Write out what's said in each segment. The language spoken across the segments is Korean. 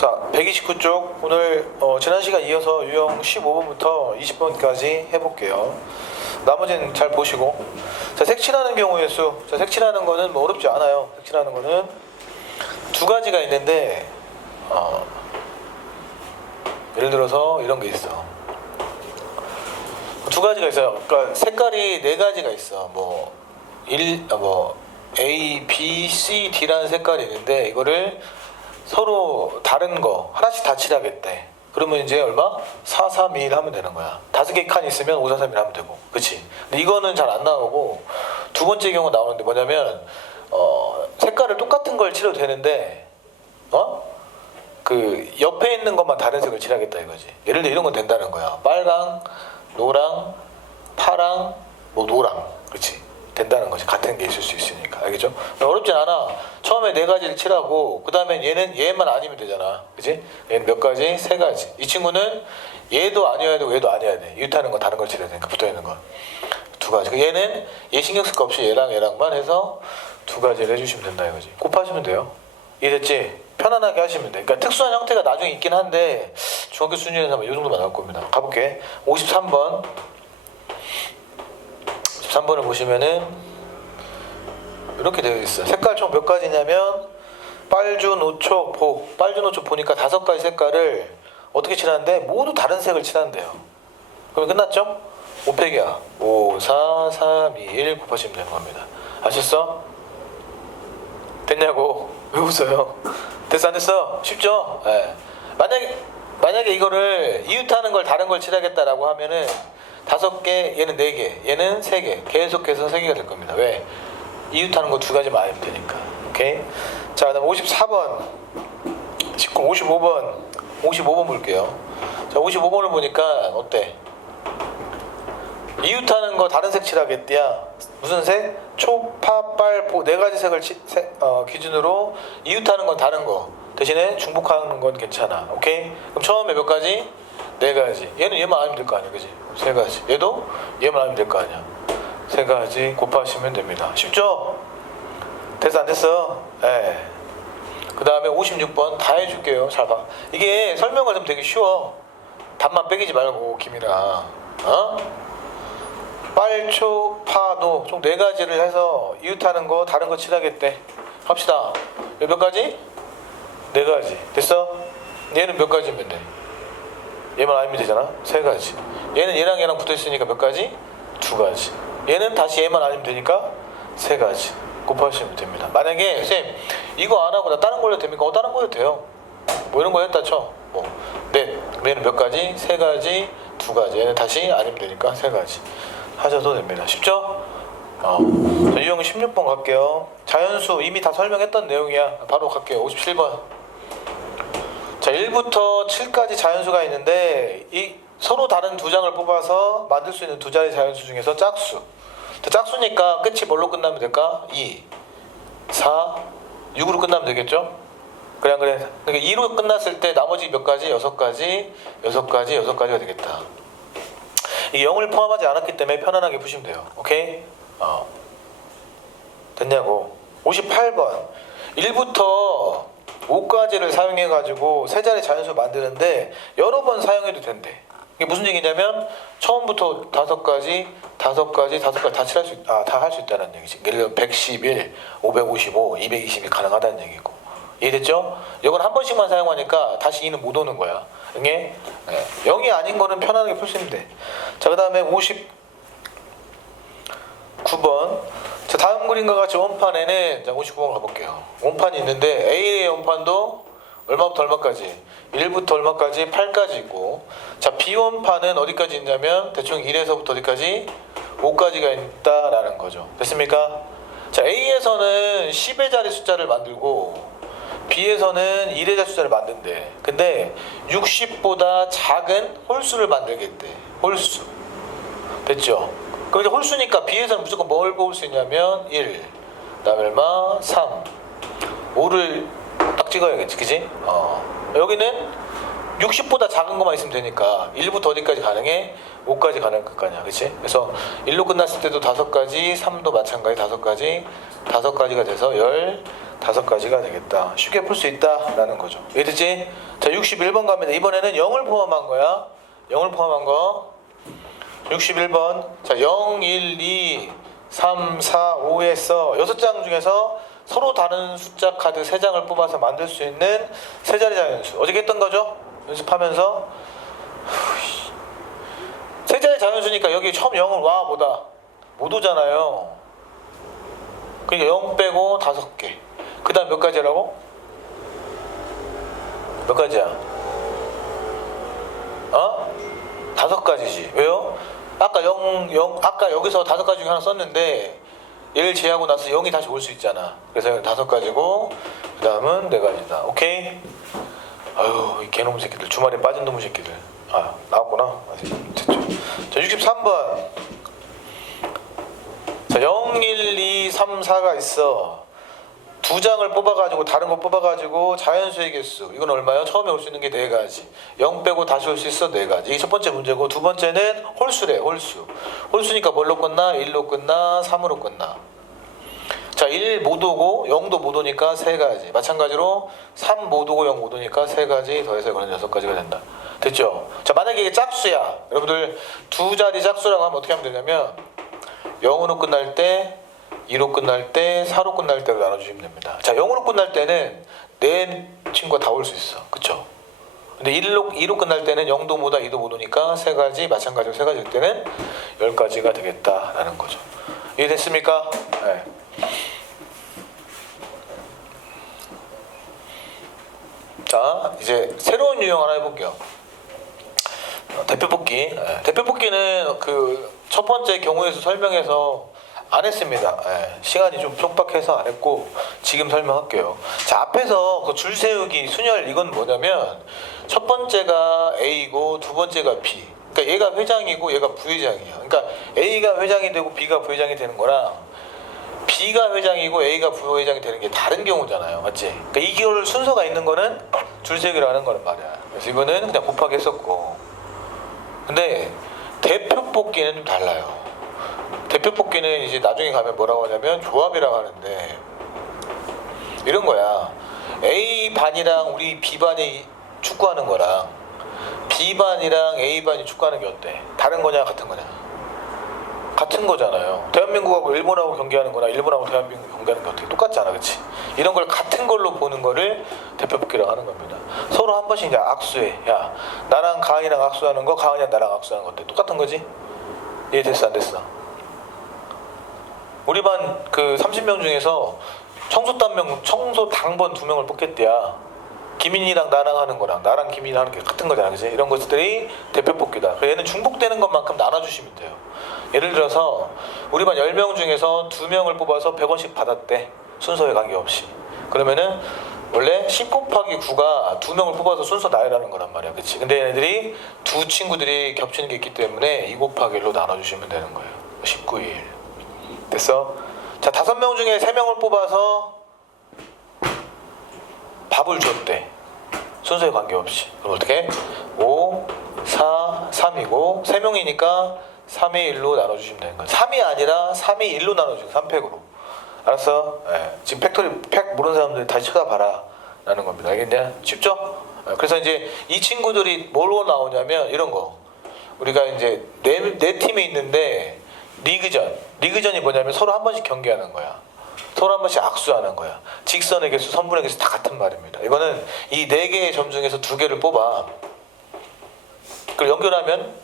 자, 129쪽 오늘 지난 시간 이어서 유형 15번부터 20번까지 해볼게요. 나머지는 잘 보시고. 자, 색칠하는 경우의 수. 자, 색칠하는 거는 뭐 어렵지 않아요. 색칠하는 거는 두 가지가 있는데 예를 들어서 이런 게 있어. 두 가지가 있어요. 그러니까 색깔이 네 가지가 있어. 뭐 A, B, C, D라는 색깔이 있는데 이거를 서로 다른 거 하나씩 다 칠하겠대. 그러면 이제 얼마? 4, 3, 2, 1 하면 되는 거야. 5개 칸 있으면 5, 4, 3, 1 하면 되고. 그치? 근데 이거는 잘 안 나오고 두 번째 경우 나오는데 뭐냐면 색깔을 똑같은 걸 칠해도 되는데 그 옆에 있는 것만 다른 색을 칠하겠다 이거지. 예를 들어 이런 건 된다는 거야. 빨강, 노랑, 파랑, 뭐 노랑. 그치? 된다는 거지. 같은 게 있을 수 있으니까. 알겠죠? 어렵진 않아. 처음에 네 가지를 칠하고 그 다음에 얘만 아니면 되잖아. 그치? 얘는 몇 가지? 세 가지. 이 친구는 얘도 아니어야 되고 얘도 아니어야 돼. 이웃하는 건 다른 걸 칠해야 되니까 붙어있는 건 두 가지. 얘는 얘 신경 쓸 거 없이 얘랑만 해서 두 가지를 해주시면 된다 이거지. 곱하시면 돼요. 이해됐지? 편안하게 하시면 돼. 그러니까 특수한 형태가 나중에 있긴 한데 중학교 수준에서 아마 이 정도만 나올 겁니다. 가볼게. 53번 13번을 보시면은 이렇게 되어 있어. 색깔 총 몇 가지냐면 빨주, 노초, 보. 빨주, 노초, 보니까 5가지 색깔을 어떻게 칠하는데 모두 다른 색을 칠한대요. 그러면 끝났죠? 5팩이야. 5, 4, 3, 2, 1 곱하시면 되는 겁니다. 아셨어? 됐냐고? 왜 웃어요? 됐어 안 됐어? 쉽죠? 네. 만약에 이거를 이웃하는 걸 다른 걸 칠하겠다라고 하면은 5개, 얘는 4개, 얘는 3개, 계속해서 3개가 될 겁니다. 왜? 이웃하는 거 2가지만 아니면 되니까. 오케이? 자, 그 다음 54번, 55번 볼게요. 자, 55번을 보니까 어때? 이웃하는 거 다른 색 칠하겠대야. 무슨 색? 초, 파, 빨, 보 4가지 색을 기준으로 이웃하는 건 다른 거. 대신에 중복하는 건 괜찮아. 오케이? 그럼 처음에 몇 가지? 4가지. 얘는 얘만 아니면 될 거 아니야, 그지? 3가지. 얘도 얘만 아니면 될 거 아니야. 3가지 곱하시면 됩니다. 쉽죠? 됐어 안 됐어? 예. 그 다음에 56번 다 해줄게요. 잘 봐. 이게 설명을 하면 되게 쉬워. 답만 빼기지 말고 김이나. 빨초, 파, 노 총 4가지를 해서 이웃하는 거 다른 거 칠하겠대. 합시다. 몇 가지? 4가지. 됐어? 얘는 몇 가지면 돼? 얘만 아니면 되잖아. 3가지. 얘는 얘랑 붙어있으니까 몇 가지? 2가지. 얘는 다시 얘만 아니면 되니까 3가지. 곱하시면 됩니다. 만약에 쌤 이거 안 하고 나 다른 걸로 됩니까? 다른 거로 돼요. 뭐 이런 거 했다 쳐. 뭐 넷. 얘는 몇 가지? 3가지, 2가지. 얘는 다시 아니면 되니까 3가지. 하셔도 됩니다. 쉽죠? 자, 유형 16번 갈게요. 자연수 이미 다 설명했던 내용이야. 바로 갈게요. 57번. 자, 1부터 7까지 자연수가 있는데 이 서로 다른 2장을 뽑아서 만들 수 있는 2자리 자연수 중에서 짝수. 자, 짝수니까 끝이 뭘로 끝나면 될까? 2, 4, 6으로 끝나면 되겠죠? 그래. 그러니까 2로 끝났을 때 나머지 몇 가지? 6가지가 되겠다. 이게 0을 포함하지 않았기 때문에 편안하게 푸시면 돼요. 오케이? 됐냐고. 58번 1부터 5까지를 사용해가지고 3자리 자연수 만드는데 여러 번 사용해도 된대. 이게 무슨 얘기냐면 처음부터 5가지 다 칠할 수 다 할 수 있다는 얘기지. 예를 들어 111, 555, 220이 가능하다는 얘기고. 이해됐죠? 이건 한 번씩만 사용하니까 다시 2는 못 오는 거야. 이게 0이 아닌 거는 편안하게 풀 수 있는데. 자, 그 다음에 59번. 자, 다음 그림과 같이 원판에는 59번 가볼게요. 원판이 있는데 A의 원판도 얼마부터 얼마까지? 1부터 얼마까지? 8까지 있고. 자, B원판은 어디까지 있냐면 대충 1에서부터 어디까지? 5까지가 있다라는 거죠. 됐습니까? 자, A에서는 10의 자리 숫자를 만들고 B에서는 1의 자리 숫자를 만든대. 근데 60보다 작은 홀수를 만들겠대. 홀수. 됐죠? 그럼 이제 홀수니까 B에서는 무조건 뭘 뽑을 수 있냐면 1, 그 다음에 얼마? 3, 5를 딱 찍어야겠지, 그지? 여기는 60보다 작은 것만 있으면 되니까 1부터 어디까지 가능해? 5까지 가능할 거 아니야, 그치? 그래서 1로 끝났을 때도 5가지, 3도 마찬가지 5가지가 돼서 10, 5가지가 되겠다. 쉽게 풀 수 있다라는 거죠. 이해됐지? 자, 61번 갑니다. 이번에는 0을 포함한 거야. 0을 포함한 거. 61번. 자, 0, 1, 2, 3, 4, 5에서 6장 중에서 서로 다른 숫자 카드 3장을 뽑아서 만들 수 있는 세 자리 자연수. 어저께 했던 거죠? 연습하면서. 세 자리 자연수니까 여기 처음 0을 와 뭐다? 못 오잖아요. 그러니까 0 빼고 5개. 그 다음 몇 가지라고? 몇 가지야? 5가지지. 왜요? 아까 아까 여기서 5가지 중에 하나 썼는데 얘를 제하고 나서 0이 다시 올 수 있잖아. 그래서 5가지고 그 다음은 4가지다. 오케이? 아유, 이 개놈 새끼들, 주말에 빠진 놈의 새끼들. 아, 나왔구나. 됐죠. 자, 63번. 자, 0, 1, 2, 3, 4가 있어. 2장을 뽑아가지고 다른 거 뽑아가지고 자연수의 개수. 이건 얼마요? 처음에 올 수 있는 게 4가지. 0 빼고 다시 올 수 있어 4가지. 이게 첫 번째 문제고, 두 번째는 홀수래. 홀수. 홀수니까 뭘로 끝나? 1로 끝나? 3으로 끝나? 자, 1 못 오고 0도 못 오니까 3가지. 마찬가지로 3 못 오고 0 못 오니까 3가지 더해서 그런 6가지가 된다. 됐죠? 자, 만약에 이게 짝수야. 여러분들 2자리 짝수라고 하면 어떻게 하면 되냐면 0으로 끝날 때, 2로 끝날 때, 4로 끝날 때로 나눠주시면 됩니다. 자, 0으로 끝날 때는 내 친구가 다 올 수 있어. 그쵸? 근데 2로 끝날 때는 0도 못 와, 2도 못 오니까 3가지, 마찬가지로 3가지일 때는 10가지가 되겠다라는 거죠. 이해됐습니까? 네. 자, 이제 새로운 유형 하나 해볼게요. 대표 뽑기. 대표 뽑기는 그 첫 번째 경우에서 설명해서 안 했습니다. 시간이 좀 촉박해서 안 했고 지금 설명할게요. 자, 앞에서 그 줄 세우기 순열, 이건 뭐냐면 첫 번째가 A고 두 번째가 B. 그러니까 얘가 회장이고 얘가 부회장이야. 그러니까 A가 회장이 되고 B가 부회장이 되는 거랑 B가 회장이고 A가 부회장이 되는 게 다른 경우잖아요. 맞지? 그러니까 이걸 순서가 있는 거는 줄 세우기로 하는 거란 말이야. 그래서 이거는 그냥 곱하기 했었고. 근데 대표 뽑기는 좀 달라요. 대표 뽑기는 이제 나중에 가면 뭐라고 하냐면 조합이라고 하는데 이런 거야. A반이랑 우리 B반이 축구하는 거랑 B반이랑 A반이 축구하는 게 어때? 다른 거냐 같은 거냐? 같은 거잖아요. 대한민국하고 일본하고 경기하는 거나 일본하고 대한민국 경기하는 게 어떻게 똑같잖아. 그치? 이런 걸 같은 걸로 보는 거를 대표 뽑기라고 하는 겁니다. 서로 한 번씩 이제 악수해. 야, 나랑 가은이랑 악수하는 거, 가은이랑 나랑 악수하는 거 어때? 똑같은 거지? 이해됐어 안 됐어? 우리 반 그 30명 중에서 청소당번 2명을 뽑겠대야. 김인이랑 나랑 하는 거랑 나랑 김인이랑 하는 게 같은 거잖아. 그치? 이런 것들이 대표 뽑기다. 얘는 중복되는 것만큼 나눠주시면 돼요. 예를 들어서 우리 반 10명 중에서 2명을 뽑아서 100원씩 받았대. 순서에 관계없이. 그러면은 원래 10 곱하기 9가 2명을 뽑아서 순서 나열하는 거란 말이야. 그치? 근데 얘네들이 두 친구들이 겹치는 게 있기 때문에 2 곱하기 1로 나눠주시면 되는 거예요. 19일. 됐어? 자, 5명 중에 3명을 뽑아서 밥을 줬대. 순서에 관계없이. 그럼 어떻게? 5, 4, 3이고 3명이니까 3의 1로 나눠주시면 되는 거야. 3이 아니라 3의 1로 나눠주고 3팩으로. 알았어? 지금 팩 모르는 사람들 다시 쳐다봐라 라는 겁니다. 알겠냐? 쉽죠? 그래서 이제 이 친구들이 뭘로 나오냐면 이런 거. 우리가 이제 네 팀에 있는데 리그전이 뭐냐면 서로 한 번씩 경기하는 거야. 서로 한 번씩 악수하는 거야. 직선의 개수, 선분의 개수 다 같은 말입니다. 이거는 이 4개의 점 중에서 2개를 뽑아. 그걸 연결하면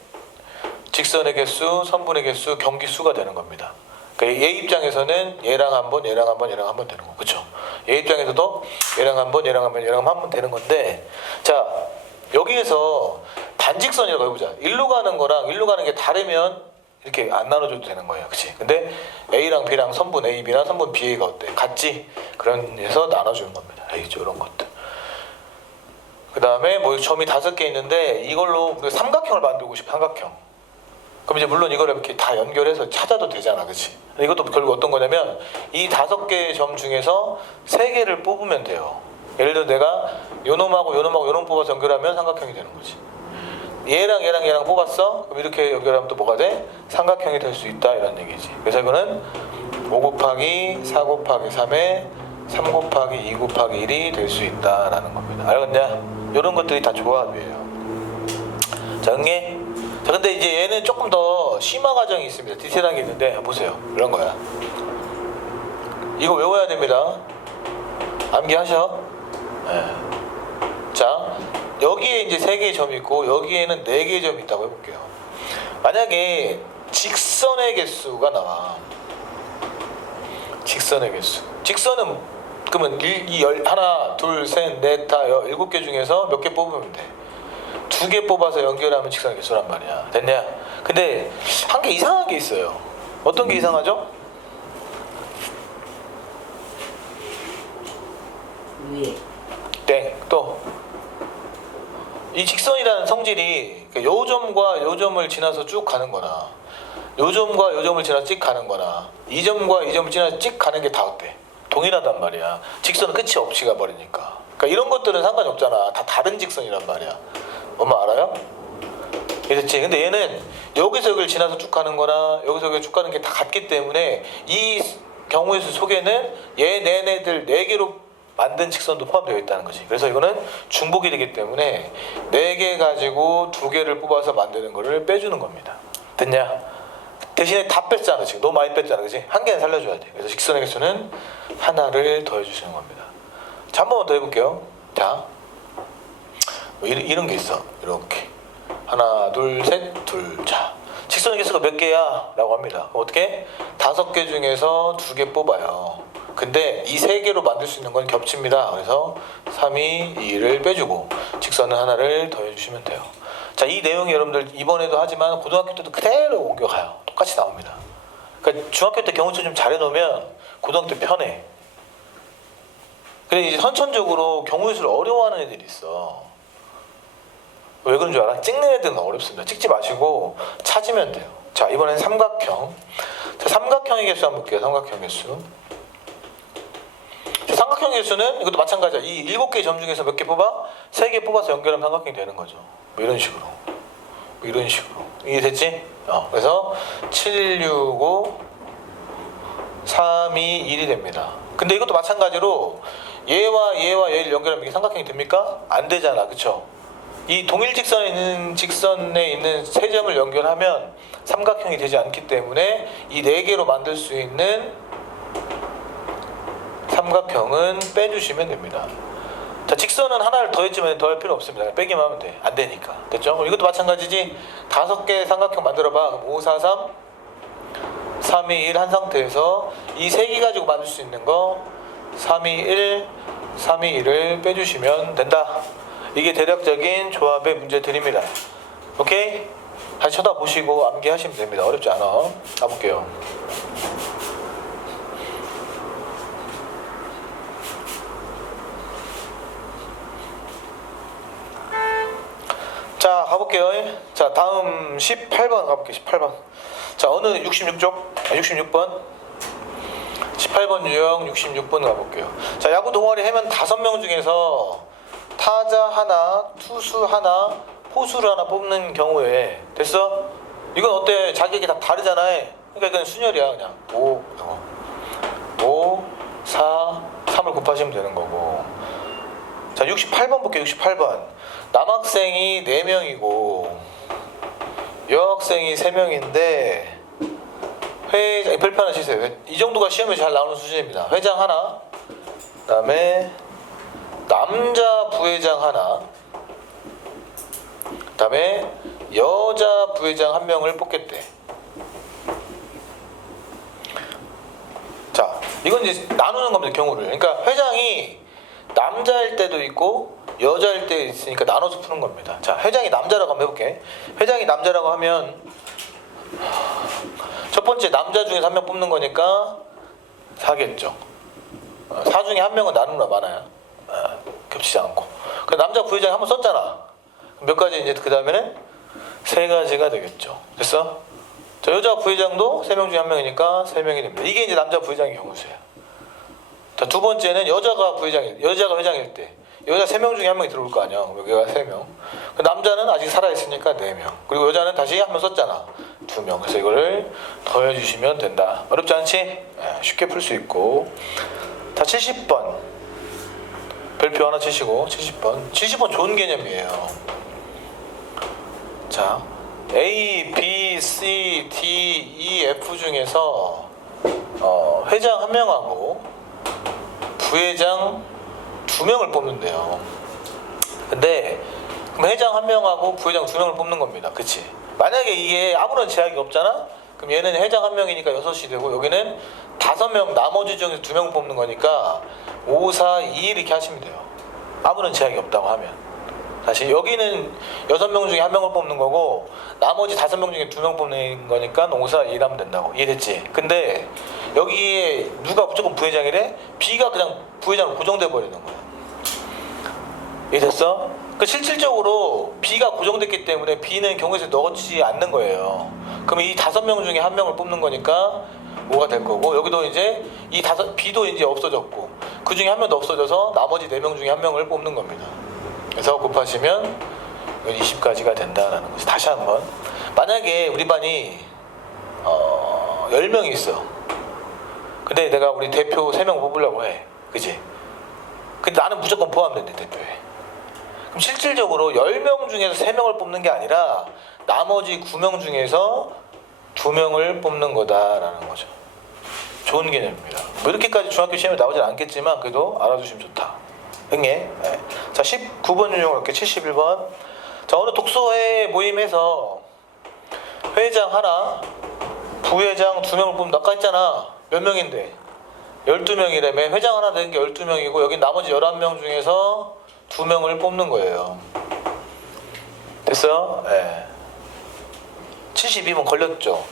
직선의 개수, 선분의 개수, 경기 수가 되는 겁니다. 그러니까 얘 입장에서는 얘랑 한 번, 얘랑 한 번, 얘랑 한 번 되는 거, 그렇죠? 얘 입장에서도 얘랑 한 번, 얘랑 한 번, 얘랑 한 번 되는 건데, 자, 여기에서 반직선이라고 해보자. 일로 가는 거랑 일로 가는 게 다르면 이렇게 안 나눠줘도 되는 거예요, 그렇지? 근데 A랑 B랑 선분 A, B랑 선분 B, A가 어때? 같지? 그래서 나눠주는 겁니다. A죠, 이런 것들. 그 다음에 뭐 점이 5개 있는데 이걸로 우리가 삼각형을 만들고 싶어, 삼각형. 그럼 이제 물론 이걸 이렇게 다 연결해서 찾아도 되잖아, 그렇지? 이것도 결국 어떤 거냐면 이 5개의 점 중에서 3개를 뽑으면 돼요. 예를 들어 내가 요놈하고 요놈하고 요놈 뽑아서 연결하면 삼각형이 되는 거지. 얘랑 얘랑 얘랑 뽑았어? 그럼 이렇게 연결하면 또 뭐가 돼? 삼각형이 될 수 있다, 이런 얘기지. 그래서 이거는 5 곱하기 4 곱하기 3의 3 곱하기 2 곱하기 1이 될 수 있다라는 겁니다. 알겠냐? 이런 것들이 다 조합이에요. 자, 응애? 자, 근데 이제 얘는 조금 더 심화 과정이 있습니다. 디테일한 게 있는데 보세요. 이런 거야. 이거 외워야 됩니다. 암기하셔. 네. 자, 여기에 이제 3개의 점이 있고 여기에는 4개의 점이 있다고 해볼게요. 만약에 직선의 개수가 나와. 직선의 개수. 직선은 그러면 하나, 둘, 셋, 넷, 다 7개 중에서 몇 개 뽑으면 돼. 2개 뽑아서 연결하면 직선의 개수란 말이야. 됐냐? 근데 한 개 이상한 게 있어요. 어떤 게 이상하죠? 위에 땡. 또 이 직선이라는 성질이 요 점과 요 점을 지나서 쭉 가는 거나 요 점과 요 점을 지나서 찍 가는 거나 이 점과 이 점을 지나서 찍 가는 게 다 어때? 동일하단 말이야. 직선은 끝이 없이 가버리니까. 그러니까 이런 것들은 상관이 없잖아. 다 다른 직선이란 말이야. 엄마 알아요? 그렇지. 근데 얘는 여기서 여기를 지나서 쭉 가는 거나 여기서 여기를 쭉 가는 게 다 같기 때문에 이 경우의 수 속에는 얘 네네들 4개로 만든 직선도 포함되어 있다는 거지. 그래서 이거는 중복이 되기 때문에 4개 가지고 2개를 뽑아서 만드는 거를 빼주는 겁니다. 됐냐? 대신에 다 뺐잖아. 지금 너무 많이 뺐잖아. 그치? 한 개는 살려줘야 돼. 그래서 직선의 개수는 하나를 더해주시는 겁니다. 자, 한 번만 더 해볼게요. 자, 뭐 이런 게 있어. 이렇게 하나, 둘, 셋, 둘. 자, 직선의 개수가 몇 개야? 라고 합니다. 어떻게? 5개 중에서 2개 뽑아요. 근데 이 3개로 만들 수 있는 건 겹칩니다. 그래서 3, 2, 2를 빼주고 직선은 하나를 더해주시면 돼요. 자, 이 내용이 여러분들 이번에도 하지만 고등학교 때도 그대로 옮겨가요. 똑같이 나옵니다. 그러니까 중학교 때 경우처 좀 잘해놓으면 고등학교 때 편해. 근데 이제 선천적으로 경우의 수를 어려워하는 애들이 있어. 왜 그런 줄 알아? 찍는 애들은 어렵습니다. 찍지 마시고 찾으면 돼요. 자, 이번엔 삼각형. 자, 삼각형의 개수 한번 볼게요. 삼각형 개수. 삼각형 개수는 이것도 마찬가지야. 이 7개의 점 중에서 몇 개 뽑아? 3개 뽑아서 연결하면 삼각형이 되는 거죠. 뭐 이런 식으로. 뭐 이런 식으로. 이해됐지? 그래서 7, 6, 5, 3, 2, 1이 됩니다. 근데 이것도 마찬가지로 얘와 얘를 연결하면 이게 삼각형이 됩니까? 안 되잖아. 그쵸? 이 동일 직선에 있는 3점을 연결하면 삼각형이 되지 않기 때문에 이 4개로 만들 수 있는 삼각형은 빼주시면 됩니다. 자, 직선은 하나를 더했지만 더할 필요 없습니다. 빼기만 하면 돼. 안 되니까. 됐죠? 이것도 마찬가지지. 5개의 삼각형 만들어봐. 그럼 5, 4, 3, 3, 2, 1 한 상태에서 이 3개 가지고 만들 수 있는 거 3, 2, 1, 3, 2, 1을 빼주시면 된다. 이게 대략적인 조합의 문제들입니다. 오케이? 다시 쳐다보시고 암기하시면 됩니다. 어렵지 않아. 가볼게요. 자, 가볼게요. 자, 다음 18번 가볼게요. 18번. 자, 어느 66쪽? 66번. 18번 유형 66번 가볼게요. 자, 야구 동아리 해면 5명 중에서 타자 하나, 투수 하나, 포수를 하나 뽑는 경우에 됐어? 이건 어때? 자기에게 다 다르잖아. 그러니까 이건 순열이야. 그냥 5, 4, 3을 곱하시면 되는 거고. 자, 68번 볼게요. 68번. 남학생이 4명이고 여학생이 3명인데 별표 하나 치세요. 이 정도가 시험에 잘 나오는 수준입니다. 회장 하나, 그 다음에 남자 부회장 하나, 그 다음에 여자 부회장 1명을 뽑겠대. 자, 이건 이제 나누는 겁니다. 경우를. 그러니까 회장이 남자일 때도 있고 여자일 때 있으니까 나눠서 푸는 겁니다. 자, 회장이 남자라고 한번 해볼게. 회장이 남자라고 하면 첫 번째 남자 중에서 1명 뽑는 거니까 4겠죠. 4 중에 1명은 나누나 많아요. 겹치지 않고. 그 남자 부회장이 한번 썼잖아. 몇 가지 이제 그 다음에는 3가지가 되겠죠. 됐어? 자, 여자 부회장도 3명 중에 1명이니까 3명이 됩니다. 이게 이제 남자 부회장의 경우수예요. 자, 두 번째는 여자가 회장일 때 여자 3명 중에 1명이 들어올 거 아니야. 여기가 3명. 남자는 아직 살아있으니까 4명. 그리고 여자는 다시 1명 썼잖아. 2명. 그래서 이거를 더해주시면 된다. 어렵지 않지? 쉽게 풀 수 있고. 자, 70번. 별표 하나 치시고 70번. 70번 좋은 개념이에요. 자, A, B, C, D, E, F 중에서 회장 1명하고 부회장 2명을 뽑는데요. 근데 그럼 회장 1명하고 부회장 2명을 뽑는 겁니다. 그치? 만약에 이게 아무런 제약이 없잖아? 그럼 얘는 회장 1명이니까 6이 되고 여기는 5명 나머지 중에서 2명 뽑는 거니까 5, 4, 2 이렇게 하시면 돼요. 아무런 제약이 없다고 하면. 다시 여기는 6명 중에 1명을 뽑는 거고 나머지 5명 중에 2명 뽑는 거니까 5, 4, 2 하면 된다고. 이해됐지? 근데 여기에 누가 무조건 부회장이래? B가 그냥 부회장으로 고정돼 버리는 거야. 이해됐어? 그 실질적으로 B가 고정됐기 때문에 B는 경우에서 넣지 않는 거예요. 그럼 이 5명 중에 1명을 뽑는 거니까 5가 될 거고 여기도 이제 B도 이제 없어졌고 그 중에 1명도 없어져서 나머지 4명 중에 1명을 뽑는 겁니다. 그래서 곱하시면 20까지가 된다라는 거지. 다시 한번 만약에 우리 반이 10명이 있어. 근데 내가 우리 대표 3명 뽑으려고 해. 그지? 근데 나는 무조건 포함된대 대표에. 그럼 실질적으로 10명 중에서 3명을 뽑는 게 아니라 나머지 9명 중에서 2명을 뽑는 거다라는 거죠. 좋은 개념입니다. 뭐 이렇게까지 중학교 시험에 나오진 않겠지만 그래도 알아두시면 좋다. 응애. 네. 자, 19번 유형을 할게요. 71번. 자, 어느 독서회 모임에서 회장 하나, 부회장 2명을 뽑는다. 아까 했잖아. 몇 명인데? 12명이라며. 회장 하나 되는 게 12명이고 여기 나머지 11명 중에서 2명을 뽑는 거예요. 됐어요? 네. 72번 걸렸죠.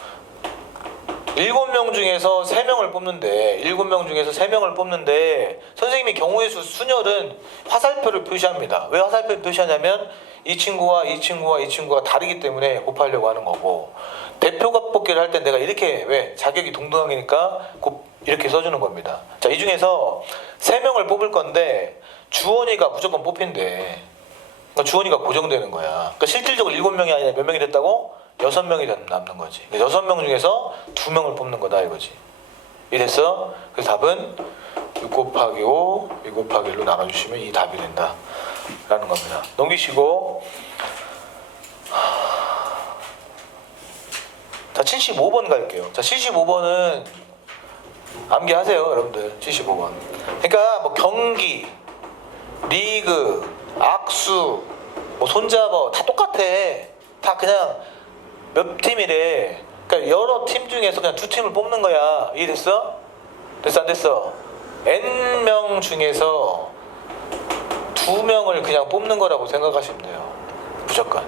7명 중에서 3명을 뽑는데 7명 중에서 3명을 뽑는데 선생님이 경우의 수 순열은 화살표를 표시합니다. 왜 화살표를 표시하냐면 이 친구와 이 친구와 이 친구가 다르기 때문에 곱하려고 하는 거고 대표가 뽑기를 할 때 내가 이렇게 왜 자격이 동등하니까 이렇게 써주는 겁니다. 자, 이 중에서 3명을 뽑을 건데 주원이가 무조건 뽑힌대. 그러니까 주원이가 고정되는 거야. 그러니까 실질적으로 7명이 아니라 몇 명이 됐다고? 6명이 남는 거지. 6명 중에서 2명을 뽑는 거다 이거지. 이랬어? 그래서 답은 6 곱하기 5, 6 곱하기 1로 나눠주시면 이 답이 된다 라는 겁니다. 넘기시고 자, 75번 갈게요. 자, 75번은 암기하세요 여러분들. 75번 그러니까 뭐 경기, 리그, 악수, 뭐 손잡아 다 똑같아. 다 그냥 몇 팀이래. 그러니까 여러 팀 중에서 그냥 2팀을 뽑는 거야. 이해됐어? 됐어 안 됐어? N명 중에서 2명을 그냥 뽑는 거라고 생각하시면 돼요. 무조건.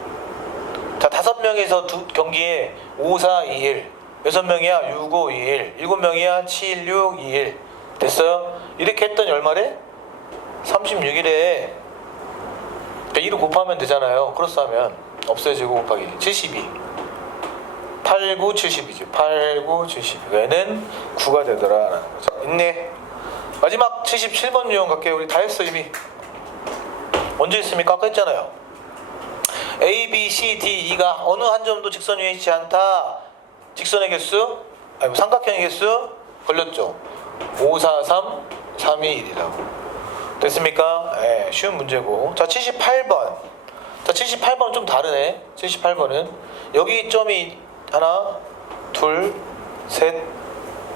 자, 5명에서 경기에 5, 4, 2, 1 6명이야 6, 5, 2, 1 7명이야 7, 6, 2, 1 됐어요? 이렇게 했더니 얼마래? 36이래. 그러니까 2로 곱하면 되잖아요. 크로스 하면 없어지고 곱하기 72 8, 9, 70이죠. 8, 9, 70 얘는 9가 되더라 라는 거죠. 있네. 마지막 77번 유형 갈게요. 우리 다 했어 이미. 언제 했습니까? 아까 했잖아요. A, B, C, D, E가 어느 한 점도 직선 위에 있지 않다. 직선의 개수? 아니 뭐 삼각형의 개수? 걸렸죠. 5, 4, 3, 3, 2, 1이라고. 됐습니까? 네, 쉬운 문제고. 자, 78번. 자, 78번은 좀 다르네. 78번은 여기 점이 하나, 둘, 셋,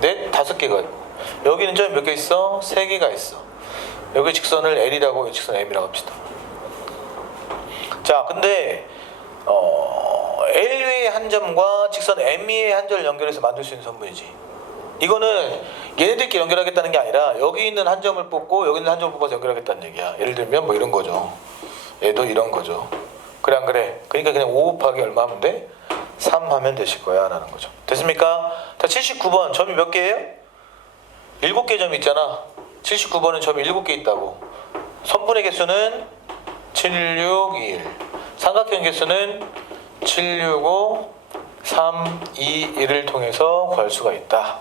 넷, 5개가 있고 여기는 점이 몇 개 있어? 3개가 있어. 여기 직선을 L이라고 이 직선 M이라고 합시다. 자, 근데 L 위의 한 점과 직선 M 위의 한 점을 연결해서 만들 수 있는 선분이지. 이거는 얘네들끼리 연결하겠다는 게 아니라 여기 있는 한 점을 뽑고 여기 있는 한 점을 뽑아서 연결하겠다는 얘기야. 예를 들면 뭐 이런 거죠. 얘도 이런 거죠. 그래 안 그래? 그러니까 그냥 5 곱하기 얼마 하면 돼? 3 하면 되실 거야 라는 거죠. 됐습니까? 자, 79번 점이 몇 개예요? 7개 점이 있잖아. 79번은 점이 7개 있다고. 선분의 개수는 7, 6, 2, 1 삼각형 개수는 7, 6, 5, 3, 2, 1을 통해서 구할 수가 있다.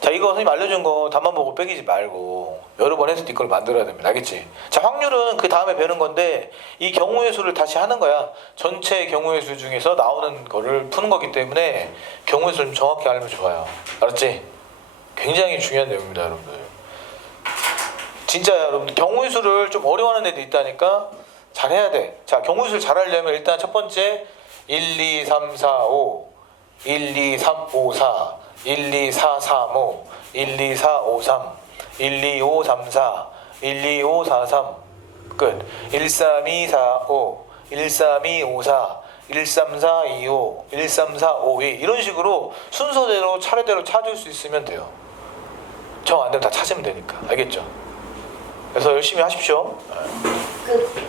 자, 이거 선생님 알려준 거 답만 보고 빼기지 말고 여러 번 해서 네 걸 만들어야 됩니다. 알겠지? 자, 확률은 그 다음에 배우는 건데 이 경우의 수를 다시 하는 거야. 전체 경우의 수 중에서 나오는 거를 푸는 거기 때문에 경우의 수를 좀 정확히 알면 좋아요. 알았지? 굉장히 중요한 내용입니다, 여러분들. 진짜야 여러분들. 경우의 수를 좀 어려워하는 애들 있다니까. 잘해야 돼. 자, 경우의 수를 잘하려면 일단 첫 번째 1, 2, 3, 4, 5 1, 2, 3, 5, 4 1, 2, 4, 3, 5 1, 2, 4, 5, 3 1, 2, 5, 3, 4 1, 2, 5, 4, 3 끝. 1, 3, 2, 4, 5 1, 3, 2, 5, 4 1, 3, 4, 2, 5 1, 3, 4, 5, 2 이런 식으로 순서대로 차례대로 찾을 수 있으면 돼요. 정 안 되면 다 찾으면 되니까. 알겠죠? 그래서 열심히 하십시오. 그